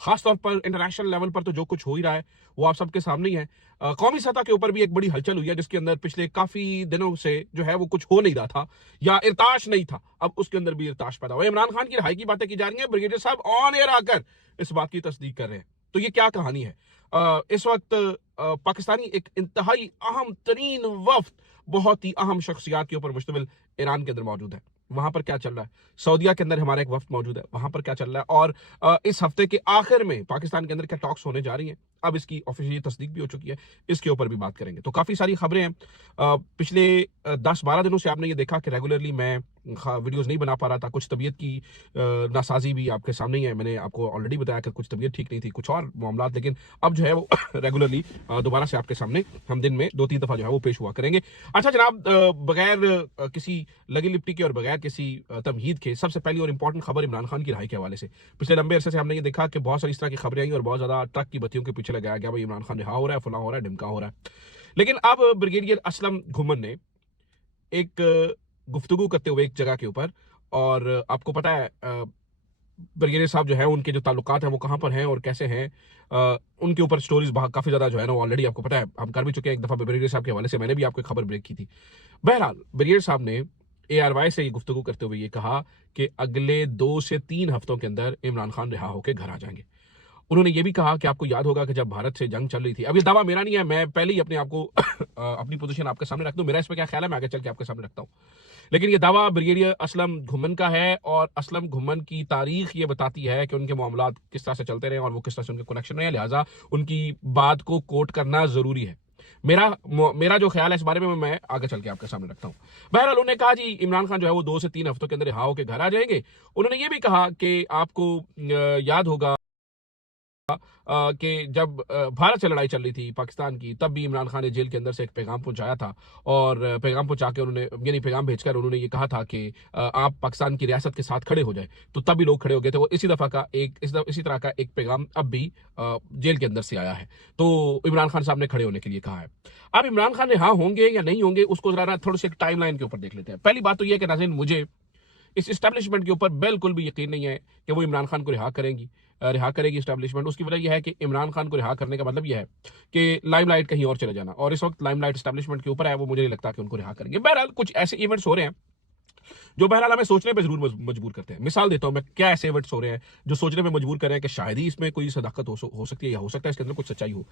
खासतौर पर international level पर तो जो कुछ हो ही रहा है वो आप सबके सामने ही है। कौमी सतह के ऊपर भी एक बड़ी हलचल हुई है जिसके अंदर पिछले काफी दिनों से जो है वो कुछ हो नहीं रहा था या इरताश नहीं था, अब उसके अंदर भी इरताश पैदा हुआ। इमरान खान की रिहाई की बातें की जा रही हैं, ब्रिगेडियर साहब ऑन एयर आकर इस बात की तस्दीक कर रहे हैं। तो ये क्या कहानी है? इस वक्त पाकिस्तानी एक इंतहाई अहम तरीन वफ्द, बहुत ही अहम शख्सियात के ऊपर मुश्तमिल ईरान के अंदर मौजूद है। वहां पर क्या चल रहा है? सऊदीया के अंदर हमारा एक वफ्द मौजूद है, वहां पर क्या चल रहा है? और इस हफ्ते के आखिर में पाकिस्तान के अंदर क्या टॉक्स होने जा रही हैं? अब इसकी ऑफिशियल तस्दीक भी हो चुकी है, इसके ऊपर भी बात करेंगे। तो काफी सारी खबरें हैं। पिछले 10-12 दिनों से आपने ये देखा कि रेगुलरली मैं वीडियोस नहीं बना पा रहा था। कुछ तबीयत की नासाजी भी आपके सामने ही है। मैंने आपको ऑलरेडी बताया कि कुछ तबीयत ठीक नहीं थी, कुछ और मामला, लेकिन अब जो है वो रेगुलरली दोबारा से आपके सामने हम दिन में 2-3 दफा जो है वो पेश हुआ करेंगे। अच्छा जनाब, बगैर किसी लगी लिपटी के और बगैर किसी तमहीद के, सबसे पहली और इंपॉर्टेंट खबर इमरान खान की रिहाई के हवाले से। पिछले लंबे अरसे से हमने ये देखा कि बहुत सारी इस तरह की खबरें आई और बहुत ज्यादा ट्रक की बत्तियों के पीछे लगाया गया, भाई इमरान खान रिहा हो रहा है, फला हो रहा है, ढिमका हो रहा है। लेकिन अब ब्रिगेडियर असलम घुमन ने एक गुफ्तगू करते हुए एक जगह के ऊपर, और आपको पता है ब्रिगेडियर साहब जो है उनके जो ताल्लुकात हैं वो कहाँ पर हैं और कैसे हैं, उनके ऊपर स्टोरीज काफी ज्यादा जो है ना ऑलरेडी आपको पता है, हम कर भी चुके हैं एक दफा ब्रिगेडियर साहब के हवाले से। मैंने भी आपको खबर ब्रेक की थी। बहरहाल ब्रिगेडियर साहब ने ARY से ये गुफ्तगू करते हुए ये कहा कि अगले 2 से 3 हफ्तों के अंदर इमरान खान रिहा होकर घर आ जाएंगे। उन्होंने ये भी कहा कि आपको याद होगा कि जब भारत से जंग चल रही थी, अब ये दावा मेरा नहीं है, मैं पहले ही अपने आपको अपनी पोजीशन आपके सामने रख दूं, मेरा इस पर क्या ख्याल है मैं आगे चल के आपके सामने रखता हूं। लेकिन ये दावा ब्रिगेडियर असलम घुमन का है और असलम घुमन की तारीख ये बताती है कि उनके मामलात किस तरह से चलते रहे और वो किस तरह से उनके कनेक्शन रहे, लिहाजा उनकी बात को कोट करना जरूरी है। मेरा जो ख्याल है इस बारे में मैं आगे चल के आपके सामने रखता हूं। बहरहाल उन्होंने कहा जी इमरान खान जो है वो 2 से 3 हफ्तों के अंदर रिहा होकर घर आ जाएंगे। उन्होंने ये भी कहा कि आपको याद होगा कि जब भारत से लड़ाई चल रही थी पाकिस्तान की, तब भी इमरान खान ने जेल के अंदर से एक पैगाम पहुंचाया था और पैगाम पहुंचा के उन्होंने, यानी पैगाम भेजकर उन्होंने ये कहा था कि आप पाकिस्तान की रियासत के साथ खड़े हो जाए, तो तब भी लोग खड़े हो गए थे। वो इसी दफा का इसी तरह का एक पैगाम अब भी जेल के अंदर से आया है, तो इमरान खान साहब ने खड़े होने के लिए कहा है। अब इमरान खान रिहा होंगे या नहीं होंगे उसको जरा थोड़ी सी टाइम लाइन के ऊपर देख लेते हैं। पहली बात तो यह है कि नाज़रीन, मुझे इस इस्टेब्लिशमेंट के ऊपर बिल्कुल भी यकीन नहीं है कि वो इमरान खान को रिहा करेगी इस्टेब्लिशमेंट। उसकी वजह यह है कि इमरान खान को रिहा करने का मतलब यह है कि लाइमलाइट कहीं और चले जाना, और इस वक्त लाइमलाइट इस्टेब्लिशमेंट के ऊपर है, वो मुझे नहीं लगता कि उनको रिहा करेंगे। बहरहाल कुछ ऐसे इवेंट्स हो रहे हैं जो बहरहाल हमें सोचने पे जरूर मजबूर करते हैं। मिसाल देता हूं मैं, क्या ऐसे इवेंट्स हो रहे हैं जो सोचने पे मजबूर कर रहे हैं कि शायद ही इसमें कोई सदाकत हो सकती है या हो सकता है इसके अंदर कुछ सच्चाई हो।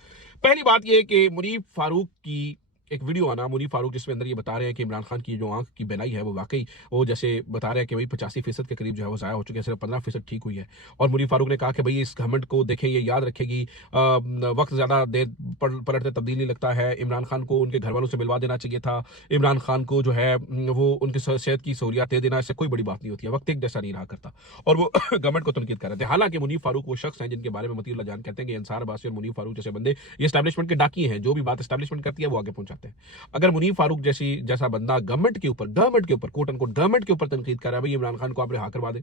पहली बात यह है कि मुनीफ फारूक की एक वीडियो आना, मुनीफ फारूक जिसमें अंदर ये बता रहे हैं कि इमरान खान की जो आंख की बिनाई है वो वाकई, वो जैसे बता रहे हैं कि भाई 85% के करीब जो है वो ज़ाया हो चुकी है, सिर्फ 15% ठीक हुई है। और मुनीफ फारूक ने कहा कि भाई इस घमंड को देखें, ये याद रखेगी, वक्त ज़्यादा देर पलटते तब्दील नहीं लगता है, इमरान खान को उनके घर वालों से मिलवा देना चाहिए था, इमरान खान को जो है वो उनकी सेहत की सहूलियात दे देना, इससे कोई बड़ी बात नहीं होती है, वक्त एक जैसा नहीं रहा करता। और वो गवर्नमेंट को तनकीद कर रहे थे। हालांकि मुनीफ फारूक वो शख्स हैं जिनके बारे में मतीउल्लाह जान कहते हैं कि अंसार अब्बासी और मुनीफ फारूक जैसे बंदे ये एस्टैब्लिशमेंट के डाकिए हैं, जो भी बात एस्टैब्लिशमेंट करती है वो आगे पहुंचाते हैं। अगर मुनीफ फारूक जैसा बंदा गवर्नमेंट के ऊपर कोट एंड कोट गवर्नमेंट के ऊपर तनकीद कर रहा है, भाई इमरान खान को आप रिहा करवा दे,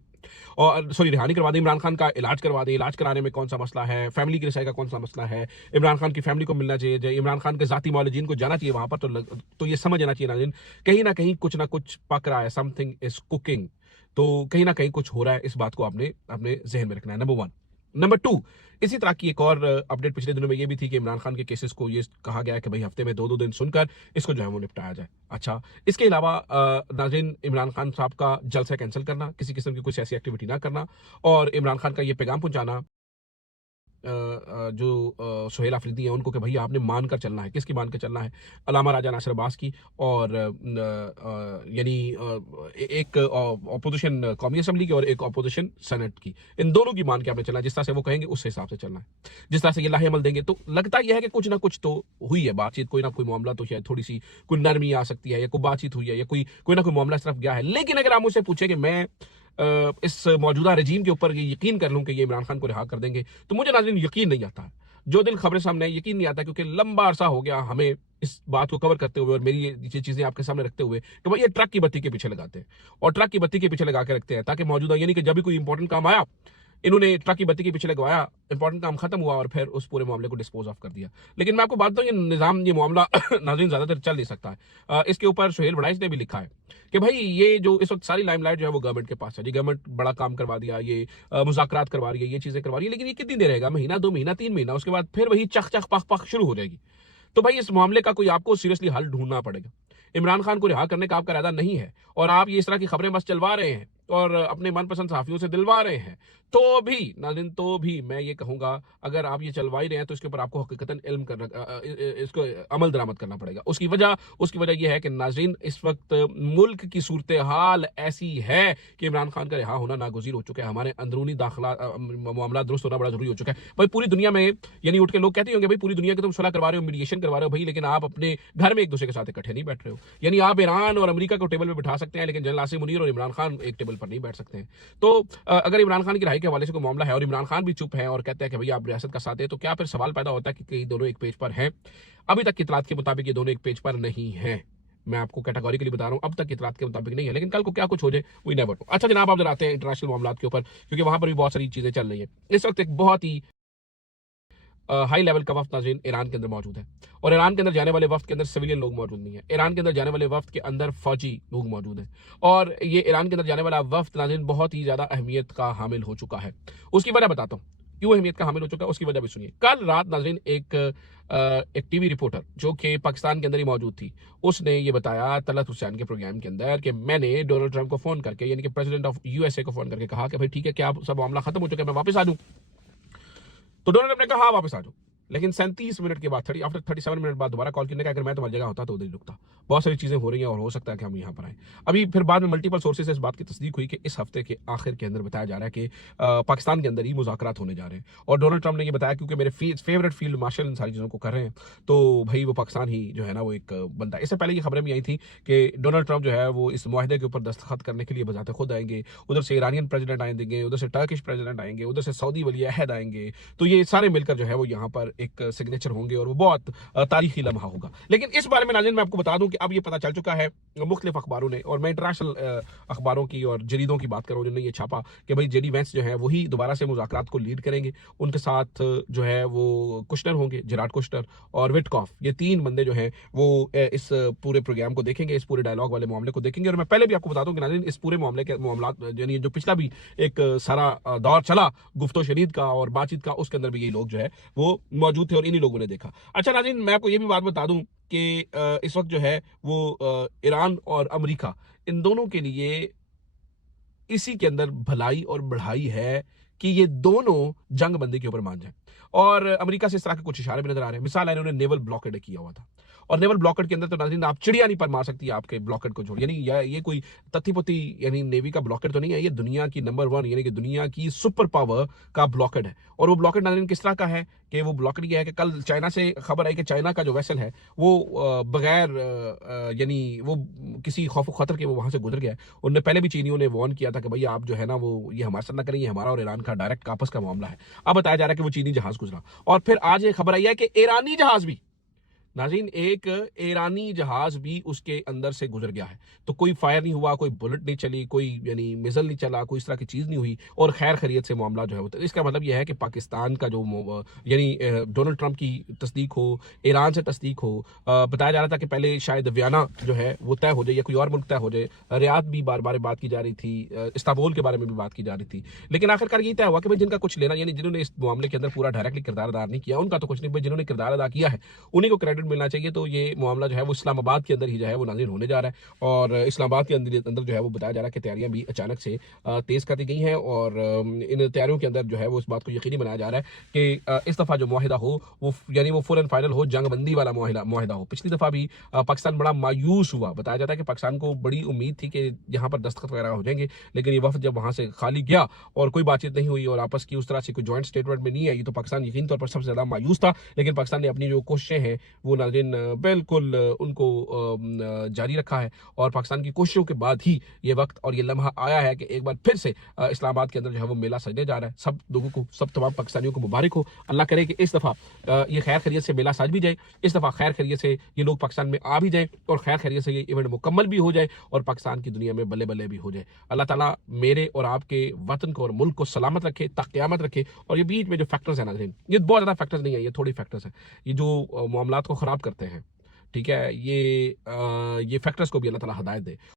और सॉरी रिहा नहीं करवा दे, इमरान खान का इलाज करवा दे, इलाज कराने में कौन सा मसला है, फैमिली की रिसाई का कौन सा मसला है, इमरान खान की फैमिली को मिलना चाहिए, इमरान खान के जाती मौलजीन को जाना चाहिए वहां पर, तो ये समझ आना चाहिए नाज़रीन, कहीं ना कहीं कुछ ना कुछ पक रहा है, समथिंग इज कुकिंग। तो कहीं ना कहीं कुछ हो रहा है, इस बात को आपने अपने जहन में रखना है, नंबर 1। नंबर 2, इसी तरह की एक और अपडेट पिछले दिनों में ये भी थी कि इमरान खान के केसेस को ये कहा गया है कि भाई हफ्ते में 2-2 दिन सुनकर इसको जो है वो निपटाया जाए। अच्छा, इसके अलावा नाज़रीन, इमरान खान साहब का जलसा कैंसिल करना, किसी किस्म की कुछ ऐसी एक्टिविटी ना करना, और इमरान खान का ये पैगाम पहुंचाना जो सुहेल अफरीदी हैं उनको कि भैया आपने मान कर चलना है। किसकी मान कर चलना है? अलामा राजा नासिर अब्बास की, और यानी एक अपोजिशन कौमी असम्बली की और एक अपोजिशन सेनेट की, इन दोनों की मान के आपने चलना है। जिस तरह से वो कहेंगे उस हिसाब से चलना है, जिस तरह से ये लाहे अमल देंगे। तो लगता यह है कि कुछ ना कुछ तो हुई है बातचीत, कोई ना कोई मामला तो शायद थोड़ी सी कोई नरमी आ सकती है, या कोई बातचीत हुई है, या कोई ना कोई मामला इस तरफ गया है। लेकिन अगर आप मुझसे पूछे कि मैं इस मौजूदा रजीम के ऊपर ये यकीन कर लूं कि ये इमरान खान को रिहा कर देंगे, तो मुझे नाज़रीन यकीन नहीं आता। जो दिन खबरें सामने यकीन नहीं आता, क्योंकि लंबा अरसा हो गया हमें इस बात को कवर करते हुए और मेरी ये चीजें आपके सामने रखते हुए कि भाई ये ट्रक की बत्ती के पीछे लगाते हैं, और ट्रक की बत्ती के पीछे लगा के रखते हैं ताकि मौजूदा, यानी कि जब भी कोई इंपॉर्टेंट काम आया, इन्होंने ट्रक की बत्ती के पीछे लगवाया, इंपॉर्टेंट काम खत्म हुआ और फिर उस पूरे मामले को डिस्पोज ऑफ कर दिया। लेकिन मैं आपको बात बताऊं, ये निज़ाम, ये मामला नाज़रीन ज़्यादातर चल नहीं सकता है। इसके ऊपर सुहेल वड़ाइच ने भी लिखा है कि भाई ये जो इस वक्त सारी लाइमलाइट जो है वो गवर्नमेंट के पास है जी, गवर्नमेंट बड़ा काम करवा दिया, ये मुज़ाकरात करवा रही है, ये चीज़ें करवा रही है, लेकिन ये कितनी देर रहेगा? महीना, 2 महीना, 3 महीना, उसके बाद फिर वही चख चख पख पख शुरू हो जाएगी। तो भाई इस मामले का कोई आपको सीरियसली हल ढूंढना पड़ेगा। इमरान खान को रिहा करने का आपका इरादा नहीं है और आप ये इस तरह की खबरें बस चलवा रहे हैं और अपने मनपसंद सहाफियों से दिलवा रहे हैं, तो भी नाज़रीन, तो भी मैं ये कहूंगा, अगर आप ये चलवा ही रहे हैं तो इसके ऊपर आपको हकीकतन इल्म करना, इसको अमल दरामद करना पड़ेगा। उसकी वजह यह है कि नाज़रीन, इस वक्त मुल्क की सूरत हाल ऐसी है कि इमरान खान का रिहा होना नागुज़ीर हो चुका है। हमारे अंदरूनी दाखिला मामला दुरुस्त होना बड़ा जरूरी हो चुका है। भाई पूरी दुनिया में यानी उठ के लोग कहते होंगे भाई पूरी दुनिया की तुम सुलह करवा रहे हो, मीडिएशन करवा रहे हो भाई, लेकिन आप अपने घर में एक दूसरे के साथ इकट्ठे नहीं बैठ रहे हो। यानी आप ईरान और अमेरिका को टेबल पर बिठा सकते हैं, लेकिन जनरल आसिम मुनीर और इमरान खान एक टेबल पर नहीं बैठ सकते हैं। तो अगर इमरान खान की रिहाई के हवाले से कोई मामला है और इमरान खान भी चुप है और कहते हैं कि भाई आप रियासत का साथ है, तो क्या फिर सवाल पैदा होता है कि कहीं दोनों एक पेज पर हैं? अभी तक की इत्तलात के मुताबिक ये दोनों एक पेज पर नहीं है। मैं आपको कैटेगोरिकली बता रहा हूं, अब तक की इत्तलात के मुताबिक नहीं है, लेकिन कल को क्या कुछ हो जाए वी नेवर नो। अच्छा जनाब, आप जरा आते हैं इंटरनेशनल मामलात के ऊपर, क्योंकि वहां पर भी बहुत सारी चीजें चल रही हैं। इस वक्त एक बहुत ही हाई लेवल का वफ्द नाज़रीन ईरान के अंदर मौजूद है और ईरान के अंदर जाने वाले वफ्द के अंदर सिविलियन लोग मौजूद नहीं है। ईरान के अंदर जाने वाले वफ्द के अंदर फौजी लोग मौजूद हैं और ये ईरान के अंदर जाने वाला वफ्द नाज़रीन बहुत ही ज़्यादा अहमियत का हामिल हो चुका है। उसकी वजह बताता हूँ क्यों अहमियत का हामिल हो चुका है, उसकी वजह भी सुनिए। कल रात नाज़रीन एक टीवी रिपोर्टर जो कि पाकिस्तान के अंदर ही मौजूद थी, उसने ये बताया तलत हुसैन के प्रोग्राम के अंदर कि मैंने डोनाल्ड ट्रंप को फ़ोन करके, यानी कि प्रेसिडेंट ऑफ यूएसए को फ़ोन करके कहा कि भाई ठीक है, क्या सब मामला खत्म हो चुका है, मैं वापस आ जाऊँ? तो डोनाल्ड ट्रंप ने कहा हाँ वापस आ जाओ, लेकिन 37 मिनट के बाद आफ्टर 37 मिनट बाद दोबारा कॉल करने का, अगर मैं तुम्हारी जगह होता तो उधर ही रुकता। बहुत सारी चीजें हो रही हैं और हो सकता है कि हम यहाँ पर आए। अभी फिर बाद में मल्टीपल सोर्सेज से इस बात की तस्दीक हुई कि इस हफ्ते के आखिर के अंदर बताया जा रहा है कि पाकिस्तान के अंदर ही मुज़ाकरात होने जा रहे हैं और डोनाल्ड ट्रंप ने ये बताया क्योंकि मेरे फेवरेट फील्ड मार्शल इन सारी चीज़ों को कर रहे हैं, तो भाई वो पाकिस्तान ही जो है ना वो एक बनता है। इससे पहले ये खबरें भी आई थी कि डोनाल्ड ट्रंप जो है वो इस मुआहदे के ऊपर दस्तखत करने के लिए बजाते खुद आएंगे, उधर से ईरानियन प्रेसिडेंट आएंगे, उधर से टर्किश प्रेसिडेंट आएंगे, उधर से सऊदी वली अहद आएंगे, तो ये सारे मिलकर जो है वो यहाँ पर एक सिग्नेचर होंगे और वो बहुत तारीखी लम्हा होगा। लेकिन इस बारे में नाज़रीन मैं आपको बता दूं कि अब ये पता चल चुका है मुख्तलिफ अखबारों ने, और मैं इंटरनेशनल अखबारों की और जरीदों की बात करूं जिन्होंने ये छापा कि भाई जेडी वेंस जो है वही दोबारा से मुज़ाकरात को लीड करेंगे। उनके साथ जो है वो कुशनर होंगे, जेराड कुशनर और विटकॉफ, ये 3 बंदे जो हैं वो इस पूरे प्रोग्राम को देखेंगे, इस पूरे डायलॉग वाले मामले को देखेंगे। और मैं पहले भी आपको बता दूं कि नाज़रीन इस पूरे मामले के मामलात यानी जो पिछला भी एक सारा दौर चला गुफ्तो शनीद का और बातचीत का, उसके अंदर भी ये लोग जो है वो मौजूद थे और इन्हीं लोगों ने देखा। अच्छा नाज़रीन, मैं आपको ये भी बात बता दूं कि इस वक्त जो है वो ईरान और अमेरिका, इन दोनों के लिए इसी के अंदर भलाई और बढ़ाई है कि ये दोनों जंग बंदी के ऊपर मान जाएं। और अमेरिका से इस तरह के कुछ इशारे भी नजर आ रहे हैं। मिसाल है, इन्होंने नेवल ब्लॉकेड किया हुआ था और नेवल ब्लॉकेड के अंदर तो नाज़रीन आप चिड़िया नहीं पर मार सकती आपके ब्लॉकेड को छोड़, यानी ये कोई तत्तीपति यानी नेवी का ब्लॉकेड तो नहीं है, ये दुनिया की नंबर 1 यानी कि दुनिया की सुपर पावर का ब्लॉकेड है। और वो ब्लॉकेड नाज़रीन किस तरह का है कि वो ब्लॉकेड ये है कि कल चाइना से खबर आई कि चाइना का जो वेसल है वो बगैर यानी वो किसी खौफ खतर के वो वहां से गुजर गया। उनने पहले भी चीनियों ने वार्न किया था कि भाई आप जो है ना वो ये हमारे साथ ना करें, ये हमारा और ईरान का डायरेक्ट आपस का मामला है। अब बताया जा रहा है कि वो चीनी जहाज गुजरा और फिर आज ये खबर आई है कि ईरानी जहाज भी, नाज़रीन एक ईरानी जहाज भी उसके अंदर से गुजर गया है। तो कोई फायर नहीं हुआ, कोई बुलेट नहीं चली, कोई यानी मिसाइल नहीं चला, कोई इस तरह की चीज़ नहीं हुई और खैर खैरियत से मामला जो है तो इसका मतलब यह है कि पाकिस्तान का जो यानी डोनाल्ड ट्रंप की तस्दीक हो, ईरान से तस्दीक हो। बताया जा रहा था कि पहले शायद वियना जो है वो तय हो जाए या कोई और मुल्क तय हो जाए। रियाद भी बार बार बात की जा रही थी, इस्तांबुल के बारे में भी बात की जा रही थी, लेकिन आखिरकार ये तय हुआ कि भाई जिनका कुछ लेना, यानी जिन्होंने इस मामले के अंदर पूरा डायरेक्टली किरदार अदा नहीं किया उनका तो कुछ नहीं, भाई जिन्होंने किरदार अदा किया है उन्हीं को क्रेडिट मिलना चाहिए। तो ये मामला जो है वो इस्लामाबाद के अंदर ही जो है वो नाज़रीन होने जा रहा है और इस्लामाबाद के अंदर जो है वो बताया जा रहा है कि तैयारियां भी अचानक से तेज कर दी गई हैं और इन तैयारियों के अंदर जो है वो इस बात को यकीनी बनाया जा रहा है कि इस दफ़ा जो मुआहिदा हो वो यानी वो फुल एंड फाइनल हो, जंगबंदी वाला मुआहिदा हो। पिछली दफ़ा भी पाकिस्तान बड़ा मायूस हुआ, बताया जाता है कि पाकिस्तान को बड़ी उम्मीद थी कि यहाँ पर दस्तखत वगैरह हो जाएंगे, लेकिन ये वफ्द जब वहाँ से खाली गया और कोई बातचीत नहीं हुई और आपस की उस तरह से कोई जॉइंट स्टेटमेंट में नहीं आई तो पाकिस्तान यकीन तौर पर सबसे ज़्यादा मायूस था। लेकिन पाकिस्तान ने अपनी जो कोशिशें हैं वो वो नाज़रीन बिल्कुल उनको जारी रखा है और पाकिस्तान की कोशिशों के बाद ही ये वक्त और ये लम्हा आया है कि एक बार फिर से इस्लामाबाद के अंदर जो है वो मेला सजने जा रहा है। सब लोगों को, सब तमाम पाकिस्तानियों को मुबारक हो। अल्लाह करे कि इस दफ़ा ये खैर खैरियत से मेला सज भी जाए, इस दफ़ा खैर खैरियत से ये लोग पाकिस्तान में आ भी जाएँ और खैर खैरियत से ये इवेंट मुकम्मल भी हो जाए और पाकिस्तान की दुनिया में बल्ले बल्ले भी हो जाए। अल्लाह ताला मेरे और आपके वतन को और मुल्क को सलामत रखे, ता क़यामत रखे। और ये बीच में जो फैक्टर्स हैं नाज़रीन, ये बहुत ज़्यादा फैक्टर्स नहीं है, ये थोड़ी फैक्टर्स हैं, ये जो मामलात को ख़राब करते हैं, ठीक है, ये फैक्टर्स को भी अल्लाह ताला हिदायत दे।